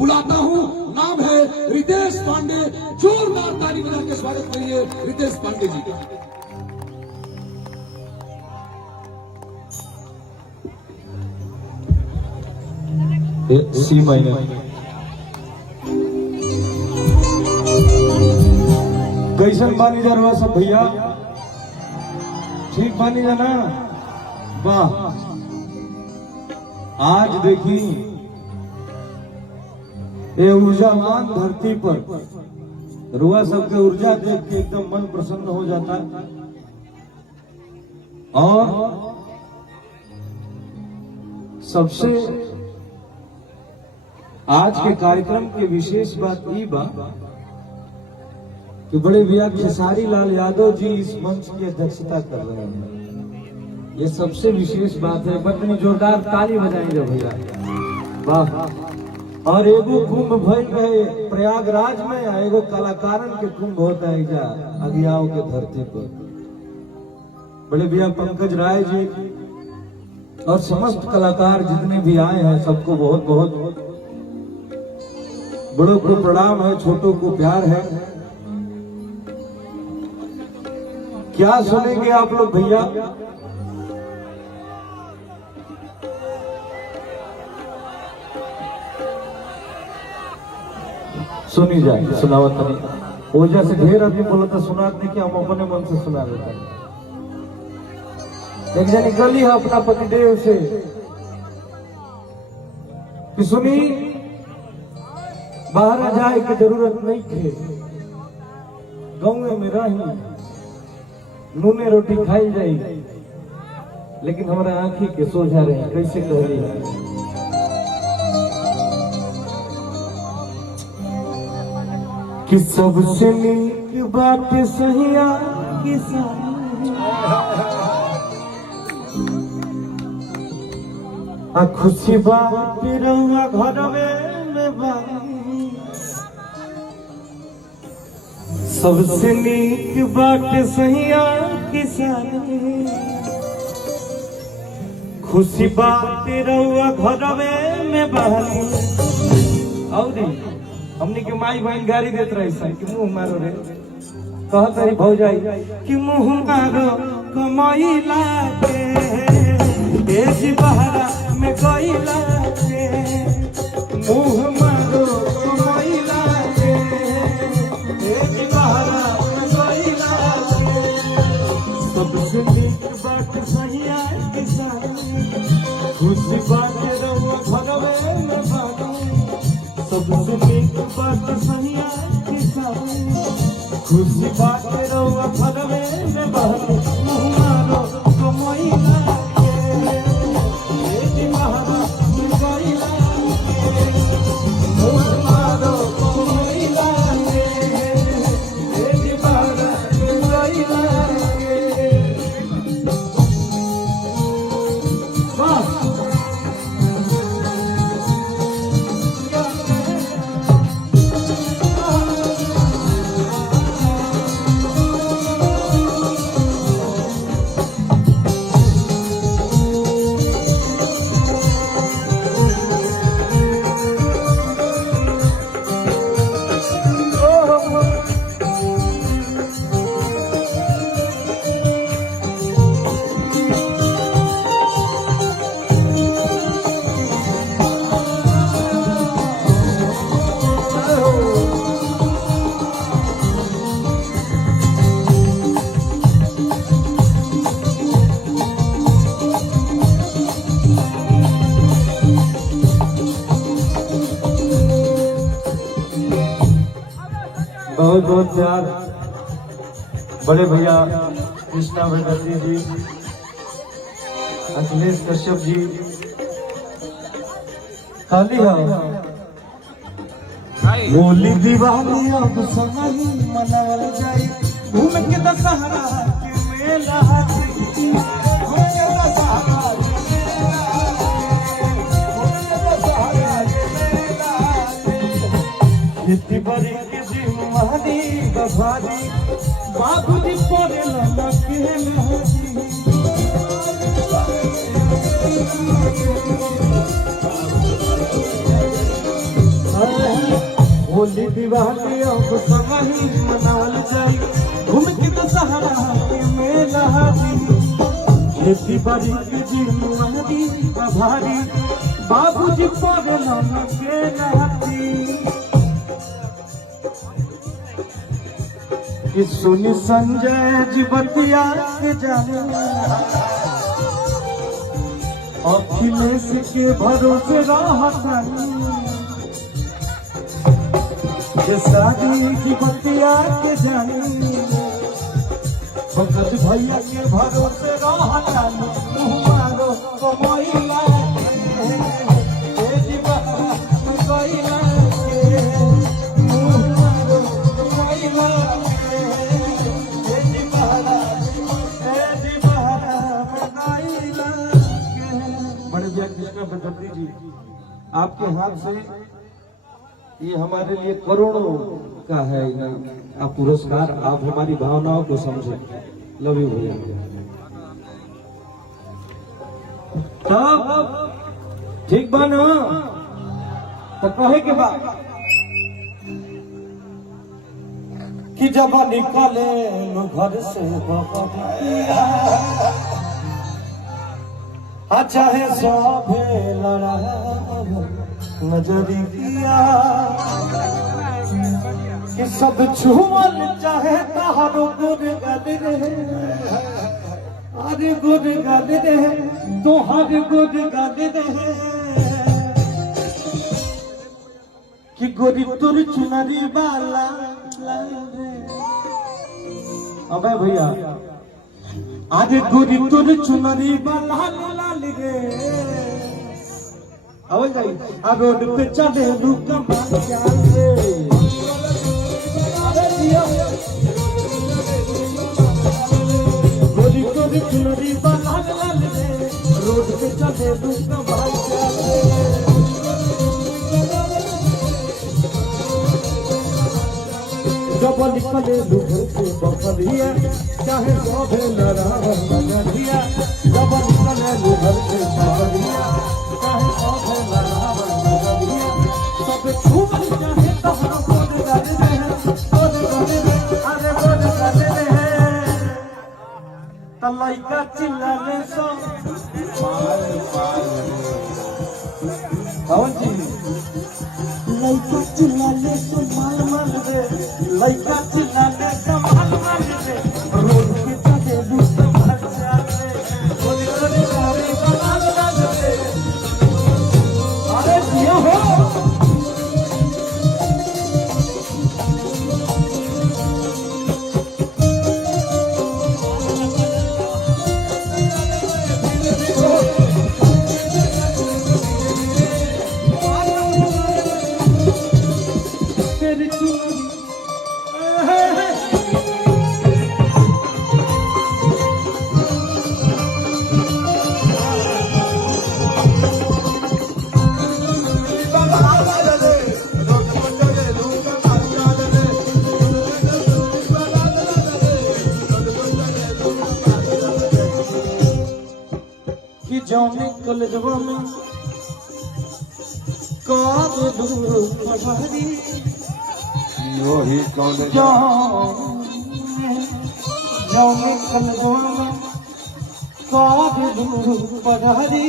बुलाता हूं। नाम है रितेश पांडे। जोरदार ताली बजा के स्वागत करिए रितेश पांडे जी का। सी माइनर कैसन बानी जा रहा सब भैया? ठीक बानी जाना? वाह, आज देखी ये ऊर्जावान धरती पर रुआ सबके ऊर्जा देख के एकदम मन प्रसन्न हो जाता है। और सबसे आज के कार्यक्रम के विशेष बात ये बा कि बड़े भैया खेसारी लाल यादव जी इस मंच की अध्यक्षता कर रहे हैं। ये सबसे विशेष बात है। बतनी जोरदार ताली बजाएंगे भैया। वाह। और एगो कुंभ भइल रहे प्रयागराज में, एगो कलाकारन के कुंभ होता है जा अगियाओं के धरती पर। बड़े भैया पंकज राय जी और समस्त कलाकार जितने भी आए हैं सबको बहुत बहुत बड़ों को प्रणाम है, छोटों को प्यार है। क्या सुनेंगे आप लोग भैया? सुनी जाए, सुनावत नहीं। ओजा से ढेर आदमी बोला था सुनात नहीं कि हम अपने मन से सुना देते हैं। एक जनी गली है अपना पतिदेव से कि सुनी बाहर जाए की जरूरत नहीं थे, गाँव में रही नूने रोटी खाई जाई, लेकिन हमारा आंखी के सोझा रहे। कैसे कह रही है कि सबसे नीक बात सहिया की खुशी बात रहुआ घर में बानी। सबसे नीक बात सहिया किसानी, खुशी बात रहुआ घर में बानी। और हमने के माई बहन गाड़ी देते रही सन कि मुंह मारो रे, कहत रही भौजाई कि मुंह मारो कमाईला के बहरा में गईला के, मुंह मारो कमाईला के बहरा में गईला के। सबसे नीक बात सहिया किसानी, खुशी बात रहुआ घरवे में बानी। सबसे नीक बात सहिया किसानी, खुशी बात रहुआ घरवे में बानी। मुंह मारो कमाईला बहुत बहुत प्यार बड़े भैया कृष्णा भगवती जी, अखिलेश कश्यप जी। खाली होली दिवाली अब समय मनावल जाए, घूम के दशहरा के मेला खेती बड़ी महादी बभादी बाबूजी पड़े लगे होली दिवाली अब समाही मनाल जाई घूम के तो सहारा के मेला खेती बाड़ी के जिम्मेदारी भारी बाबूजी पर न के रहती कि सुनी संजय जी बतिया के जाने अखिलेश के भरोसे रहतनी जे शादी की बतिया के जानी भगत भैया के भरोसे रहतनी तुम्हारो कमैला जी आपके हाथ से ये हमारे लिए करोड़ों का है आप पुरस्कार आप हमारी भावनाओं को समझे लव यू भैया तब ठीक बा ना तो कहे के बाद कि जब निकले घर से चाहे सभे लड़ा नजरिया कि सब छुअल चाहे तहारो गुर गद रहे अरे गुर गद रहे तोहर गुर गद रहे कि गोरी तोर चुनरी वाला अबे भैया आज गोरी तोर चुनरी वाला लाल रे आवाज आई आ रोड पे चले लू कमाल चाल रे अरे दिया गोरी तोर चुनरी वाला लाल रे रोड पे चले लू कमाल चाल रे जब निकले लुघर से बकरिया चाहे सभे लड़ा नजरिया जब निकले लुघर से बकरिया चाहे सभे लड़ा नजरिया सब छुपल चाहे तहरा बोल गले अरे बोल गले तलैका चिल्लाने सो कौन जी लैका चिल्लाने सो माल रे लैका चिल्लाने सो माल रे रोड पे चले दूसरे भाग जाते गोली गोली सारे कमाल रे अरे दिया हो जाने कलजवा में काद दूर पढ़ारी यो ही कौन जाने कलजवा में काद दूर पढ़ारी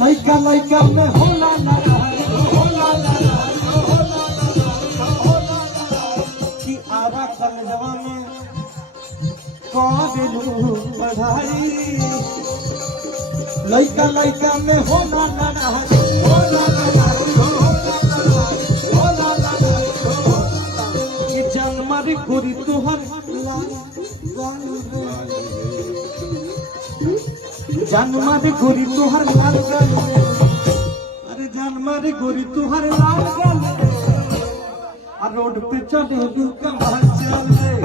लैका लैका में होला कि आरा कलजवा में काद दूर पढ़ारी लैका लैका में होला कि जानमारी गोरी तोहर जानमारी गोरी तोहर लाल गल अरे जानमारी गोरी तोहर लाल गल आ रोड पे चले लू कमाल चल रे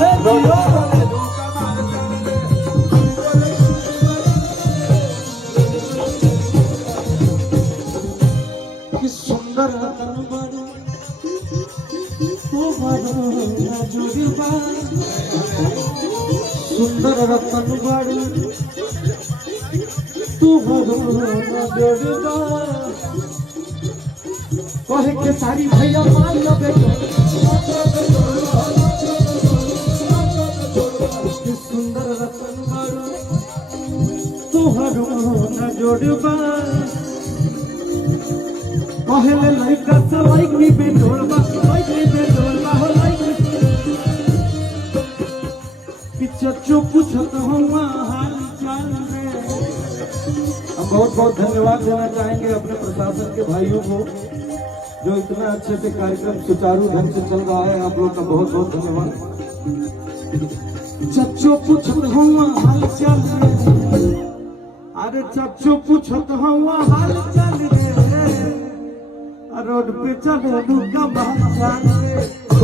है जियो कि सुंदर रतन बारू तुम्हारो जुड़बा सुंदर रतन बारू तुम्हारो जुड़बा कहे के सारी भैया मान लो बेटो सुंदर रतन बारू तुम्हारो जुड़बा कहले लइका से लाइक मी बेटोड़बा हो लाइक पिछो पूछत हुआ हाल चाल रे। हम बहुत बहुत धन्यवाद देना चाहेंगे अपने प्रशासन के भाइयों को जो इतना अच्छे से कार्यक्रम सुचारू ढंग से चल रहा है। आप लोग का बहुत बहुत धन्यवाद। चच्चो पूछत हुआ हाल चाल रे अरे चच्चो पूछत हुआ हाल चाल रे रोड पे चले लूका बाहर